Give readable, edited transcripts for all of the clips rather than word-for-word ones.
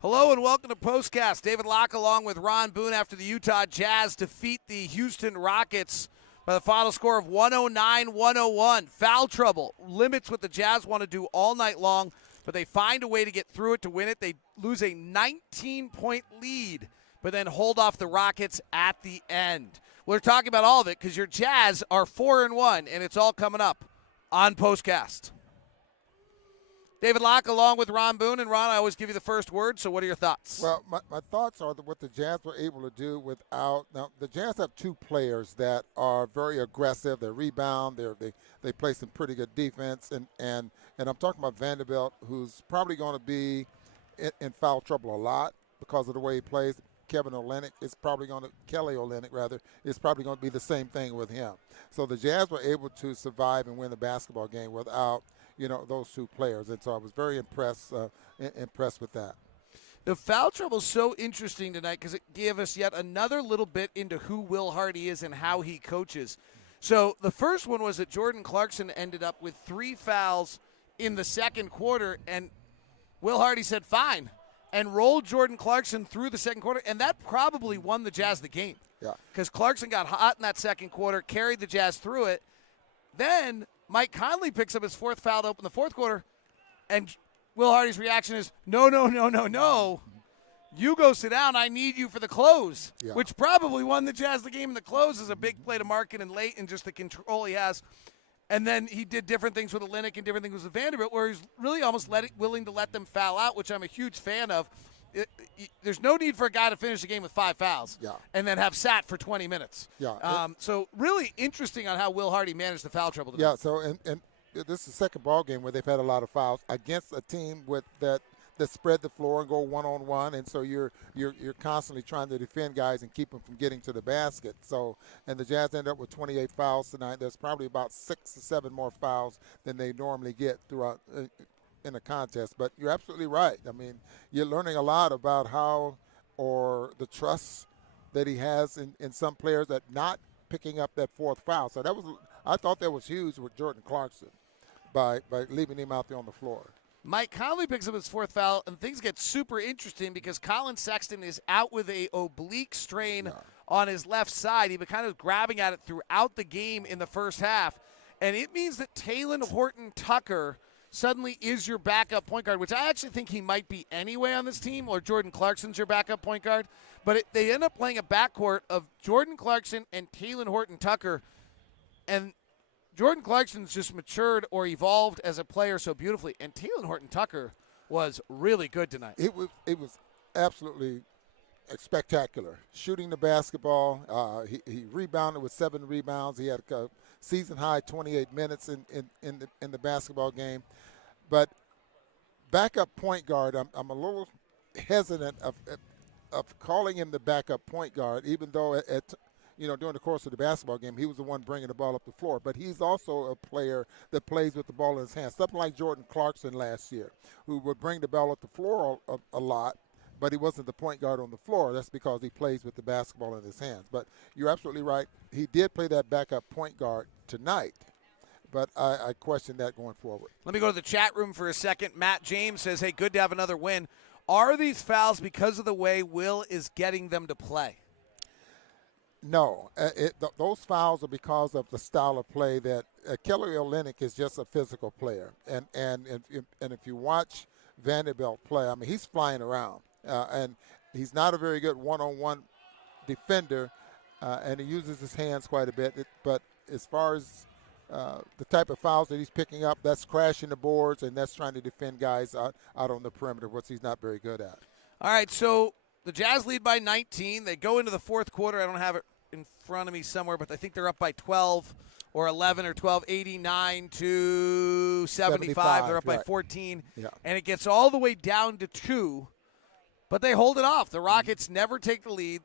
Hello and welcome to POSTCAST. David Locke along with Ron Boone after the Utah Jazz defeat the Houston Rockets by the final score of 109-101. Foul trouble limits what the Jazz want to do all night long, but they find a way to get through it to win it. They lose a 19-point lead, but then hold off the Rockets at the end. We're talking about all of it because your Jazz are 4-1, and it's all coming up on POSTCAST. David Locke along with Ron Boone. And Ron, I always give you the first word, so what are your thoughts? Well, my thoughts are that what the Jazz were able to do without – now, the Jazz have two players that are very aggressive. They rebound. They play some pretty good defense. And I'm talking about Vanderbilt, who's probably going to be in foul trouble a lot because of the way he plays. Kelly Olynyk is probably going to be the same thing with him. So the Jazz were able to survive and win the basketball game without – those two players. And so I was very impressed with that. The foul trouble is so interesting tonight because it gave us yet another little bit into who Will Hardy is and how he coaches. So the first one was that Jordan Clarkson ended up with 3 fouls in the second quarter, and Will Hardy said, fine, and rolled Jordan Clarkson through the second quarter, and that probably won the Jazz the game. Yeah. Because Clarkson got hot in that second quarter, carried the Jazz through it. Then Mike Conley picks up his 4th foul to open the 4th quarter, and Will Hardy's reaction is, no. You go sit down. I need you for the close, which probably won the Jazz the game in the close is a big play to Markkanen late and just the control he has. And then he did different things with Olynyk and different things with Vanderbilt where he's really almost willing to let them foul out, which I'm a huge fan of. There's no need for a guy to finish the game with 5 fouls and then have sat for 20 minutes. So really interesting on how Will Hardy managed the foul trouble today. Yeah, so and this is the second ball game where they've had a lot of fouls against a team with that spread the floor and go one-on-one, and so you're constantly trying to defend guys and keep them from getting to the basket. So, and the Jazz end up with 28 fouls tonight. There's probably about 6 or 7 more fouls than they normally get throughout in a contest. But you're absolutely right. I mean, you're learning a lot about how or the trust that he has in some players that not picking up that 4th foul. So I thought that was huge with Jordan Clarkson by leaving him out there on the floor. Mike Conley picks up his 4th foul, and things get super interesting because Colin Sexton is out with a oblique strain on his left side. He's been kind of grabbing at it throughout the game in the first half, and it means that Talen, Horton, Tucker suddenly is your backup point guard, which I actually think he might be anyway on this team, or Jordan Clarkson's your backup point guard. But they end up playing a backcourt of Jordan Clarkson and Talen Horton Tucker, and Jordan Clarkson's just matured or evolved as a player so beautifully, and Talen Horton Tucker was really good tonight. It was absolutely spectacular. Shooting the basketball, he rebounded with 7 rebounds. He had a season-high 28 minutes in the basketball game. But backup point guard, I'm a little hesitant of calling him the backup point guard, even though during the course of the basketball game, he was the one bringing the ball up the floor. But he's also a player that plays with the ball in his hands, something like Jordan Clarkson last year, who would bring the ball up the floor a lot, but he wasn't the point guard on the floor. That's because he plays with the basketball in his hands. But you're absolutely right. He did play that backup point guard tonight, but I question that going forward. Let me go to the chat room for a second. Matt James says, hey, good to have another win. Are these fouls because of the way Will is getting them to play? No, those fouls are because of the style of play that Kelly Olynyk is just a physical player, and if you watch Vanderbilt play, I mean he's flying around, and he's not a very good one-on-one defender, and he uses his hands quite a bit. But as far as the type of fouls that he's picking up, that's crashing the boards and that's trying to defend guys out on the perimeter, which he's not very good at. All right, so the Jazz lead by 19. They go into the 4th quarter. I don't have it in front of me somewhere, but I think they're up by 12 or 11 or 12, 89-75. They're up by 14. Yeah. And it gets all the way down to 2, but they hold it off. The Rockets never take the lead.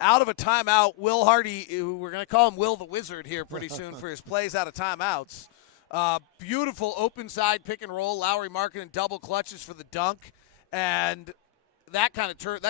Out of a timeout, Will Hardy, who we're going to call him Will the Wizard here pretty soon for his plays out of timeouts. Beautiful open side pick and roll. Lauri Markkanen double clutches for the dunk, and that kind of turned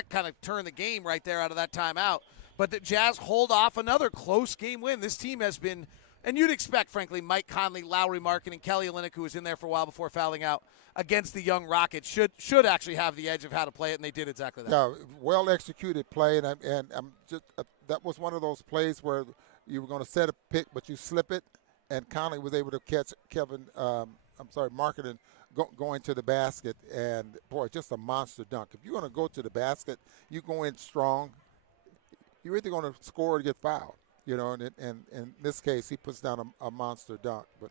the game right there out of that timeout. But the Jazz hold off another close game win. This team has been And you'd expect, frankly, Mike Conley, Lauri, Markkanen, and Kelly Olynyk, who was in there for a while before fouling out against the young Rockets, should actually have the edge of how to play it, and they did exactly that. Yeah, well-executed play, and I'm just that was one of those plays where you were going to set a pick, but you slip it, and Conley was able to catch Markkanen going to the basket, and, boy, just a monster dunk. If you're going to go to the basket, you go in strong, you're either going to score or get fouled. And in this case, he puts down a monster dunk. But,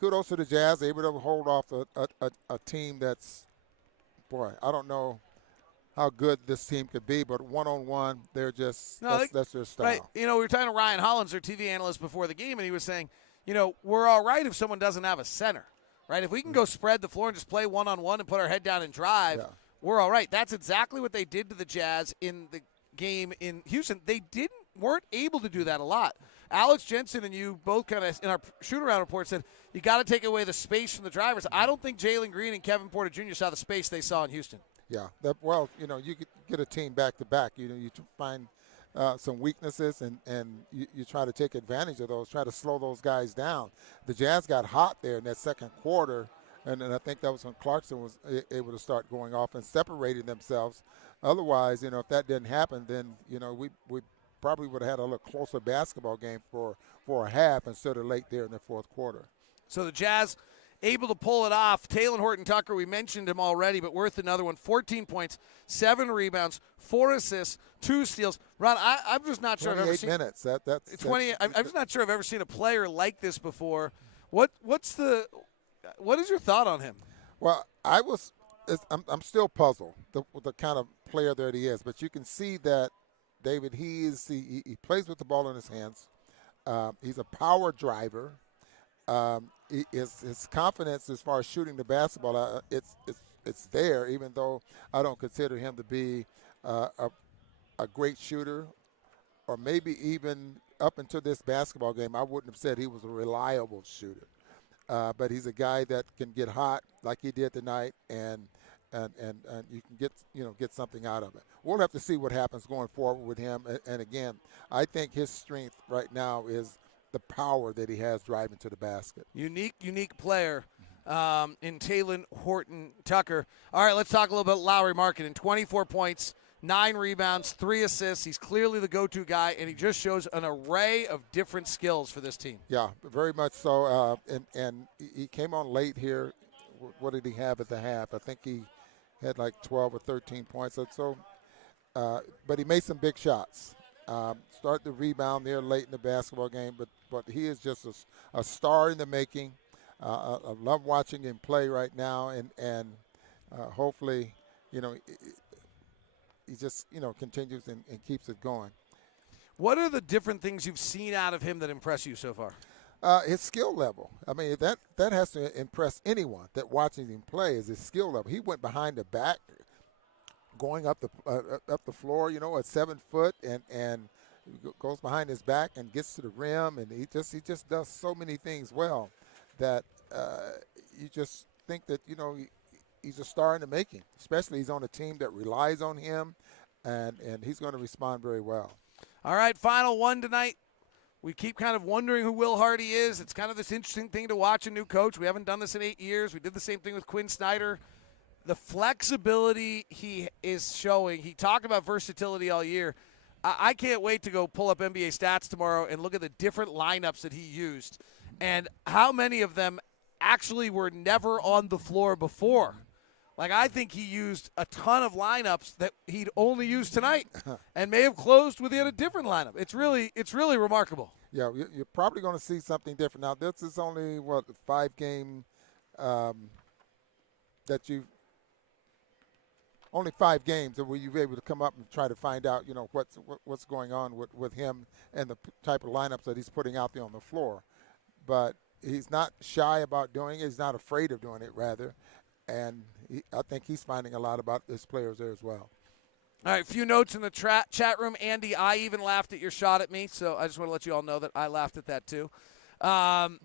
kudos to the Jazz, able to hold off a team that's, boy, I don't know how good this team could be, but one-on-one, they're just that's their style. Right. We were talking to Ryan Hollins, their TV analyst, before the game, and he was saying, we're all right if someone doesn't have a center, right? If we can go spread the floor and just play one-on-one and put our head down and drive, we're all right. That's exactly what they did to the Jazz in the game in Houston. They weren't able to do that a lot. Alex Jensen and you both kind of, in our shoot-around report, said you got to take away the space from the drivers. I don't think Jalen Green and Kevin Porter Jr. saw the space they saw in Houston. Yeah, you could get a team back-to-back. You find some weaknesses, and you try to take advantage of those, try to slow those guys down. The Jazz got hot there in that second quarter, and I think that was when Clarkson was able to start going off and separating themselves. Otherwise, if that didn't happen, then, we probably would have had a little closer basketball game for a half instead of late there in the fourth quarter. So the Jazz able to pull it off. Talen Horton-Tucker, we mentioned him already, but worth another one. 14 points, 7 rebounds, 4 assists, 2 steals. Ron, I'm just not sure I've ever seen 28 minutes. That's 20. I'm just not sure I've ever seen a player like this before. What is your thought on him? Well, I'm still puzzled with the kind of player that he is, but you can see that David, he plays with the ball in his hands. He's a power driver. His confidence as far as shooting the basketball, it's there, even though I don't consider him to be a great shooter, or maybe even up until this basketball game, I wouldn't have said he was a reliable shooter. But he's a guy that can get hot like he did tonight, and you can get something out of it. We'll have to see what happens going forward with him. And again, I think his strength right now is the power that he has driving to the basket. Unique player in Talen Horton-Tucker. All right, let's talk a little bit about Lauri Markkanen. 24 points, 9 rebounds, 3 assists. He's clearly the go-to guy, and he just shows an array of different skills for this team. Yeah, very much so. And he came on late here. What did he have at the half? I think he had like 12 or 13 points or so. But he made some big shots. Start the rebound there late in the basketball game, but he is just a star in the making. I love watching him play right now, and hopefully, he just, continues and keeps it going. What are the different things you've seen out of him that impress you so far? His skill level. I mean, that has to impress anyone that watching him play is his skill level. He went behind the back, going up the floor, at 7 foot, and goes behind his back and gets to the rim, and he just does so many things well that you just think that he's a star in the making. Especially he's on a team that relies on him, and he's going to respond very well. All right, final one tonight. We keep kind of wondering who Will Hardy is. It's kind of this interesting thing to watch a new coach. We haven't done this in 8 years. We did the same thing with Quinn Snyder. The flexibility he is showing. He talked about versatility all year. I can't wait to go pull up NBA stats tomorrow and look at the different lineups that he used and how many of them actually were never on the floor before. Like, I think he used a ton of lineups that he'd only used tonight and may have closed within a different lineup. It's really remarkable. Yeah, you're probably going to see something different. Now, this is only, 5-game only 5 games where you'll be able to come up and try to find out, what's going on with him and the type of lineups that he's putting out there on the floor. But he's not shy about doing it. He's not afraid of doing it, rather. And I think he's finding a lot about his players there as well. All right, a few notes in the chat room. Andy, I even laughed at your shot at me, so I just want to let you all know that I laughed at that too. Felt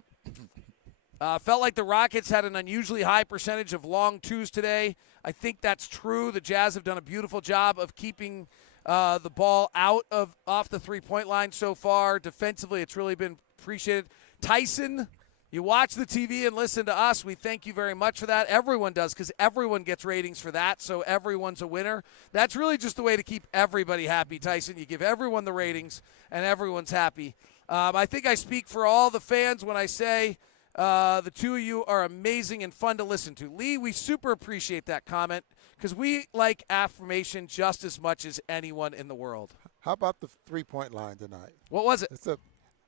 like the Rockets had an unusually high percentage of long twos today. I think that's true. The Jazz have done a beautiful job of keeping the ball off the three-point line so far. Defensively, it's really been appreciate it. Tyson, you watch the TV and listen to us. We thank you very much for that. Everyone does, because everyone gets ratings for that, so everyone's a winner. That's really just the way to keep everybody happy, Tyson. You give everyone the ratings, and everyone's happy. I think I speak for all the fans when I say the two of you are amazing and fun to listen to. Lee, we super appreciate that comment, because we like affirmation just as much as anyone in the world. How about the three-point line tonight? What was it?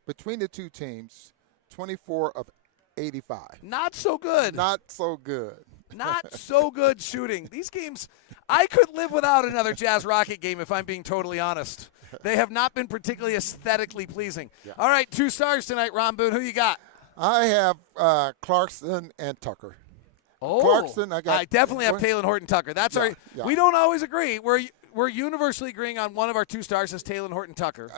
Between the two teams, 24 of 85. Not so good. Not so good. Not so good shooting. These games, I could live without another Jazz Rocket game if I'm being totally honest. They have not been particularly aesthetically pleasing. Yeah. All right, 2 stars tonight, Ron Boone. Who you got? I have Clarkson and Tucker. Oh, Clarkson, I definitely have Talen Horton Tucker. That's all right. Yeah. We don't always agree. We're universally agreeing on one of our 2 stars as Talen Horton Tucker.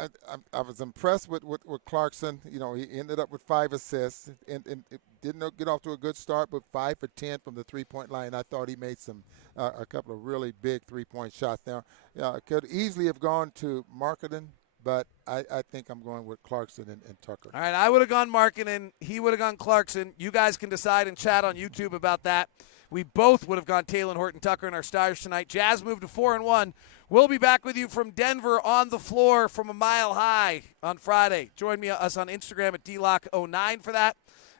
I was impressed with Clarkson. You know, he ended up with 5 assists and it didn't get off to a good start, but 5 for 10 from the three-point line. I thought he made a couple of really big three-point shots there. Could easily have gone to Markkanen, but I think I'm going with Clarkson and Tucker. All right, I would have gone Markkanen. He would have gone Clarkson. You guys can decide and chat on YouTube about that. We both would have gone Talen Horton Tucker in our stars tonight. Jazz moved to 4-1. We'll be back with you from Denver on the floor from a mile high on Friday. Join us on Instagram at DLock09 for that.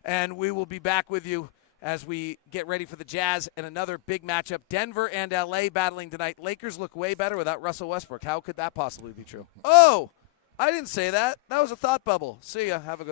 And we will be back with you as we get ready for the Jazz and another big matchup. Denver and LA battling tonight. Lakers look way better without Russell Westbrook. How could that possibly be true? Oh, I didn't say that. That was a thought bubble. See ya. Have a good